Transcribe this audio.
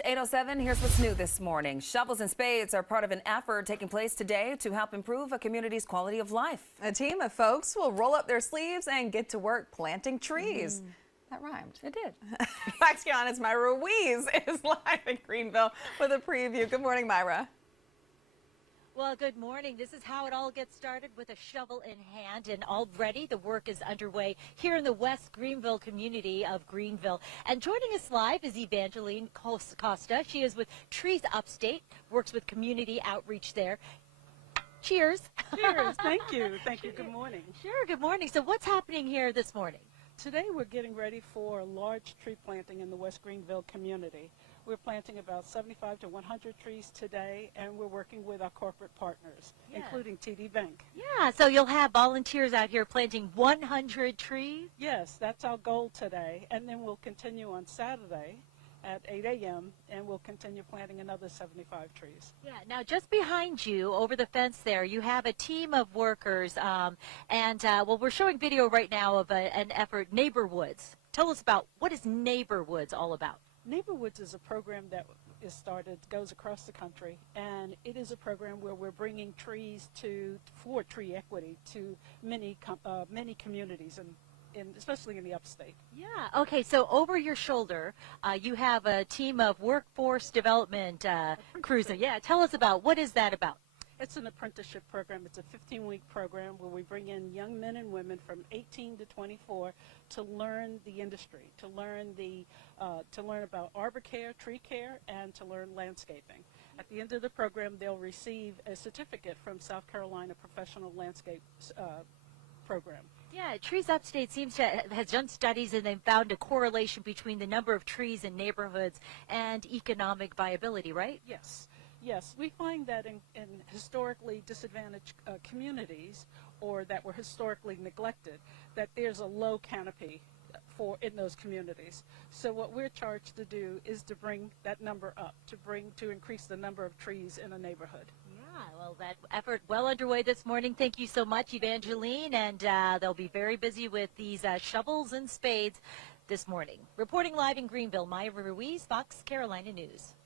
8:07, here's what's new this morning. Shovels and spades are part of an effort taking place today to help improve a community's quality of life. A team of folks will roll up their sleeves and get to work planting trees. That rhymed. It did. Fox Myra Ruiz is live in Greenville with a preview. Good morning, Myra. Well, good morning. This is how it all gets started, with a shovel in hand, and already the work is underway here in the West Greenville community of Greenville. And joining us live is Evangeline Costa. She is with Trees Upstate, works with community outreach there. Cheers. Cheers. Thank you. Thank you. Good morning. Sure. Good morning. So what's happening here this morning? Today we're getting ready for large tree planting in the West Greenville community. We're planting about 75 to 100 trees today, and we're working with our corporate partners, including TD Bank. Yeah, so you'll have volunteers out here planting 100 trees? Yes, that's our goal today, and then we'll continue on Saturday at 8 a.m., and we'll continue planting another 75 trees. Yeah, now just behind you, over the fence there, you have a team of workers, well, we're showing video right now of an effort, Neighborwoods. Tell us about, what is Neighborwoods all about? Neighborwoods is a program that is started, goes across the country, and it is a program where we're bringing trees for tree equity to many communities, and especially in the upstate. Yeah, okay, so over your shoulder, you have a team of workforce development crews. Yeah, tell us about, what is that about? It's an apprenticeship program. It's a 15-week program where we bring in young men and women from 18 to 24 to learn the industry, to learn about arbor care, tree care, and to learn landscaping. At the end of the program, they'll receive a certificate from South Carolina Professional Landscape Program. Yeah, Trees Upstate has done studies, and they've found a correlation between the number of trees in neighborhoods and economic viability, right? Yes. Yes, we find that in historically disadvantaged communities, or that were historically neglected, that there's a low canopy in those communities. So what we're charged to do is to bring that number up, to increase the number of trees in a neighborhood. Yeah, well, that effort well underway this morning. Thank you so much, Evangeline, and they'll be very busy with these shovels and spades this morning. Reporting live in Greenville, Myra Ruiz, Fox Carolina News.